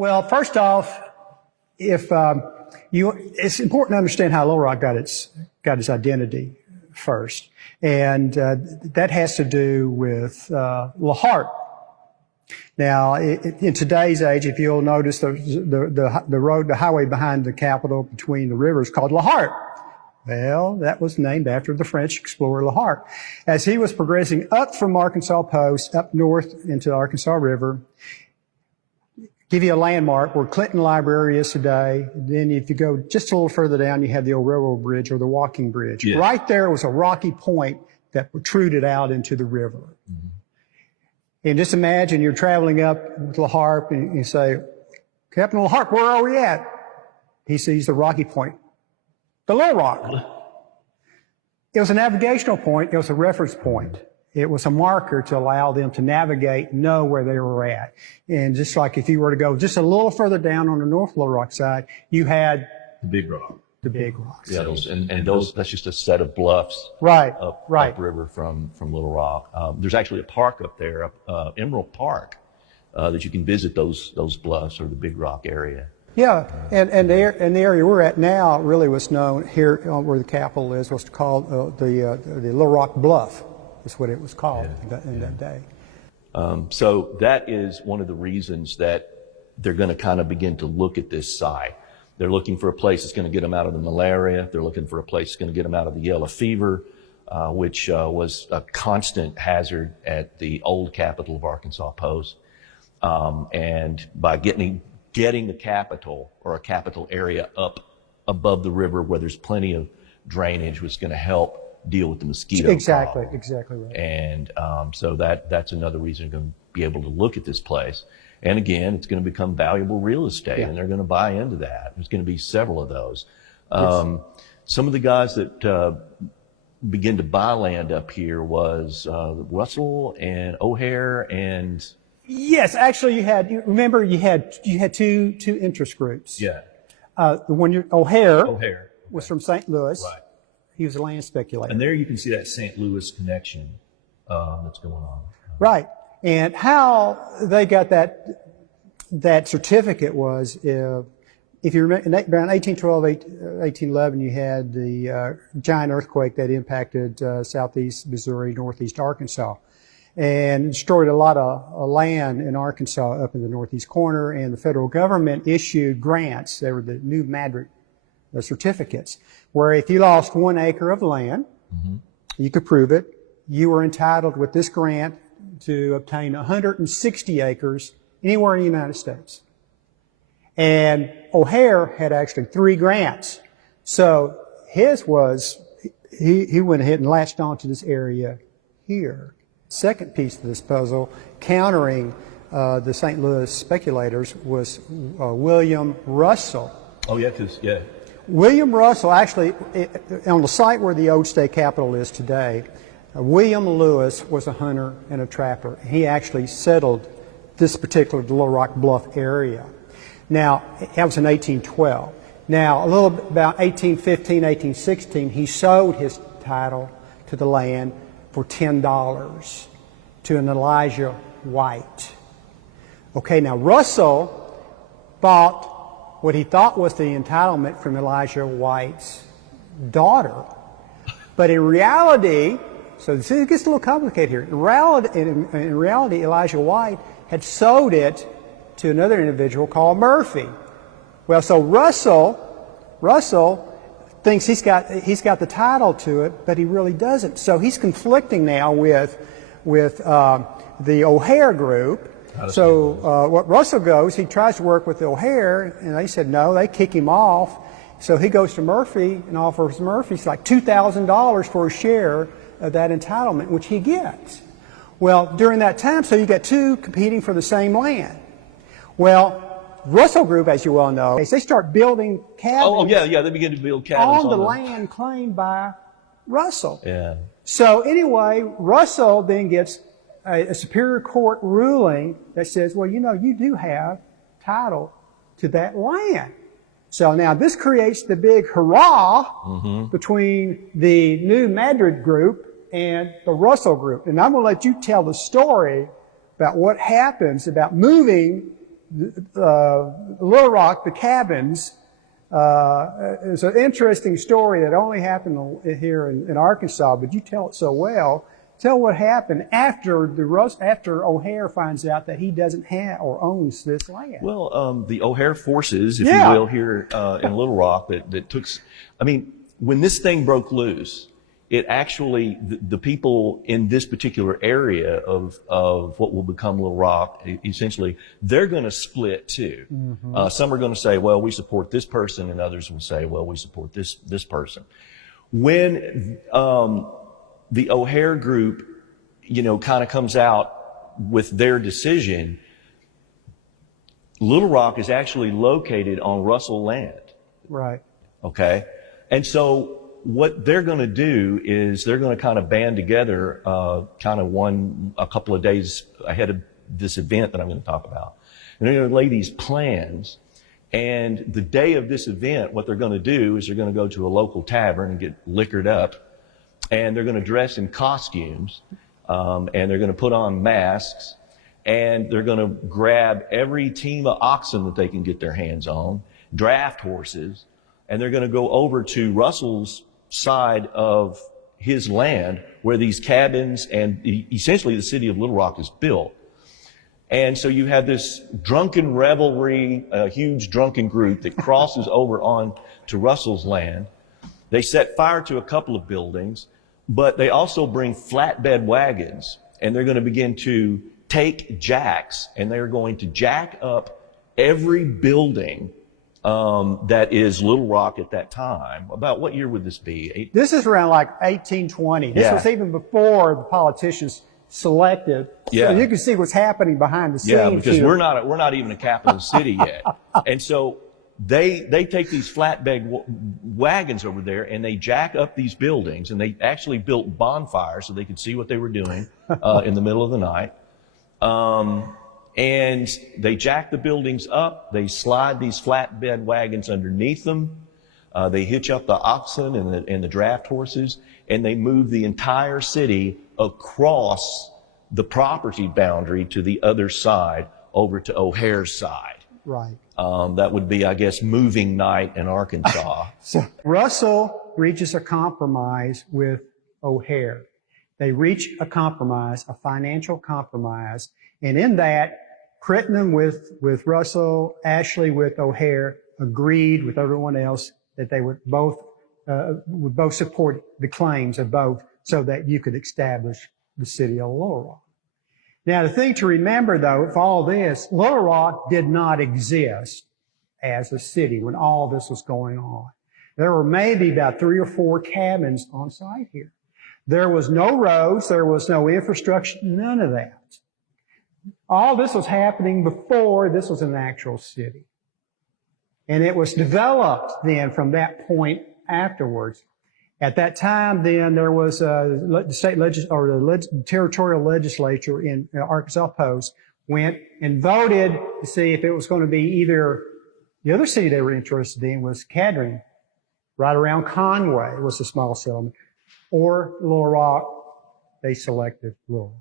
Well, first off, it's important to understand how Little Rock got its identity first, and that has to do with Lahart. Now, in today's age, if you'll notice, the highway behind the Capitol between the rivers is called Lahart. Well, that was named after the French explorer Lahart. As he was progressing up from Arkansas Post, up north into the Arkansas River, give you a landmark where Clinton Library is today. Then if you go just a little further down, you have the old railroad bridge or the walking bridge. Yes. Right there was a rocky point that protruded out into the river. Mm-hmm. And just imagine you're traveling up with Lahart and you say, Captain Lahart, where are we at? He sees the rocky point, the Little Rock. It was a navigational point. It was a reference point. It was a marker to allow them to navigate, know where they were at. And just like if you were to go just a little further down on the North Little Rock side, you had the Big Rock. The Big Rocks. Yeah, that's just a set of bluffs. Right. Upriver from Little Rock. There's actually a park up there, Emerald Park, that you can visit those bluffs or the Big Rock area. Yeah, and the area we're at now really was known here where the Capitol is was called the Little Rock Bluff. Is what it was called in that day. So that is one of the reasons that they're going to kind of begin to look at this site. They're looking for a place that's going to get them out of the malaria. They're looking for a place that's going to get them out of the yellow fever, which was a constant hazard at the old capital of Arkansas Post. And by getting the capital or a capital area up above the river where there's plenty of drainage was going to help deal with the mosquito Exactly right. And so that's another reason you're going to be able to look at this place. And again, it's going to become valuable real estate, and they're going to buy into that. There's going to be several of those. Some of the guys that began to buy land up here was Russell and O'Hare and... Yes, actually you had two interest groups. Yeah. The one O'Hare was from St. Louis. Right. He was a land speculator. And there you can see that St. Louis connection that's going on. Right. And how they got that certificate was, if you remember, around 1812, 1811, you had the giant earthquake that impacted southeast Missouri, northeast Arkansas, and destroyed a lot of land in Arkansas up in the northeast corner. And the federal government issued grants. They were the new Madrid certificates, where if you lost 1 acre of land, you could prove it. You were entitled with this grant to obtain 160 acres anywhere in the United States. And O'Hare had actually 3 grants. So his was, he went ahead and latched onto this area here. Second piece of this puzzle, countering the St. Louis speculators, was William Russell. Oh, yeah, William Russell, actually, on the site where the old state capitol is today, William Lewis was a hunter and a trapper. He actually settled this particular Little Rock Bluff area. Now, that was in 1812. Now, about 1815, 1816, he sold his title to the land for $10 to an Elijah White. Okay, now Russell bought what he thought was the entitlement from Elijah White's daughter. But in reality, so this gets a little complicated here. In reality, Elijah White had sold it to another individual called Murphy. Well, so Russell thinks he's got the title to it, but he really doesn't. So he's conflicting now with the O'Hare group. So what Russell goes, he tries to work with the O'Hare, and they said no, they kick him off. So he goes to Murphy and offers Murphy like $2,000 for a share of that entitlement, which he gets. Well, during that time, so you got 2 competing for the same land. Well, Russell Group, as you well know, they start building cabins. They begin to build cabins on the land claimed by Russell. Yeah. So anyway, Russell then gets a Superior Court ruling that says, well, you do have title to that land. So now this creates the big hurrah between the new Madrid group and the Russell group. And I'm going to let you tell the story about what happens about moving Little Rock, the cabins, is an interesting story that only happened here in Arkansas, but you tell it so well. Tell what happened after O'Hare finds out that he doesn't have or owns this land. Well, the O'Hare forces, if you will, here in Little Rock, that took. I mean, when this thing broke loose, it actually the people in this particular area of what will become Little Rock, essentially, they're going to split too. Mm-hmm. Some are going to say, "Well, we support this person," and others will say, "Well, we support this person." When the O'Hare group, kind of comes out with their decision, Little Rock is actually located on Russell land. Right. Okay. And so what they're going to do is they're going to kind of band together, a couple of days ahead of this event that I'm going to talk about. And they're going to lay these plans. And the day of this event, what they're going to do is they're going to go to a local tavern and get liquored up. And they're going to dress in costumes, and they're going to put on masks, and they're going to grab every team of oxen that they can get their hands on, draft horses, and they're going to go over to Russell's side of his land where these cabins and essentially the city of Little Rock is built. And so you have this drunken revelry, a huge drunken group that crosses over on to Russell's land. They set fire to a couple of buildings, but they also bring flatbed wagons, and they're going to begin to take jacks, and they're going to jack up every building that is Little Rock at that time. About what year would this be? This is around like 1820. This was even before the politicians selected. Yeah. So you can see what's happening behind the scenes. Yeah, because here. we're not even a capital city yet. And so they take these flatbed wagons over there and they jack up these buildings, and they actually built bonfires so they could see what they were doing in the middle of the night. And they jack the buildings up. They slide these flatbed wagons underneath them. They hitch up the oxen and the draft horses, and they move the entire city across the property boundary to the other side, over to O'Hare's side. Right. That would be, I guess, moving night in Arkansas. So Russell reaches a compromise with O'Hare. They reach a compromise, a financial compromise, and in that, Crittenden with Russell, Ashley with O'Hare agreed with everyone else that they would both support the claims of both, so that you could establish the city of Little Rock. Now, the thing to remember, though, for all this, Little Rock did not exist as a city when all this was going on. There were maybe about 3 or 4 cabins on site here. There was no roads, there was no infrastructure, none of that. All this was happening before this was an actual city. And it was developed then from that point afterwards. At that time, then, there was the territorial legislature in Arkansas Post went and voted to see if it was going to be either the other city they were interested in was Cadron, right around Conway was a small settlement, or Little Rock. They selected Little Rock.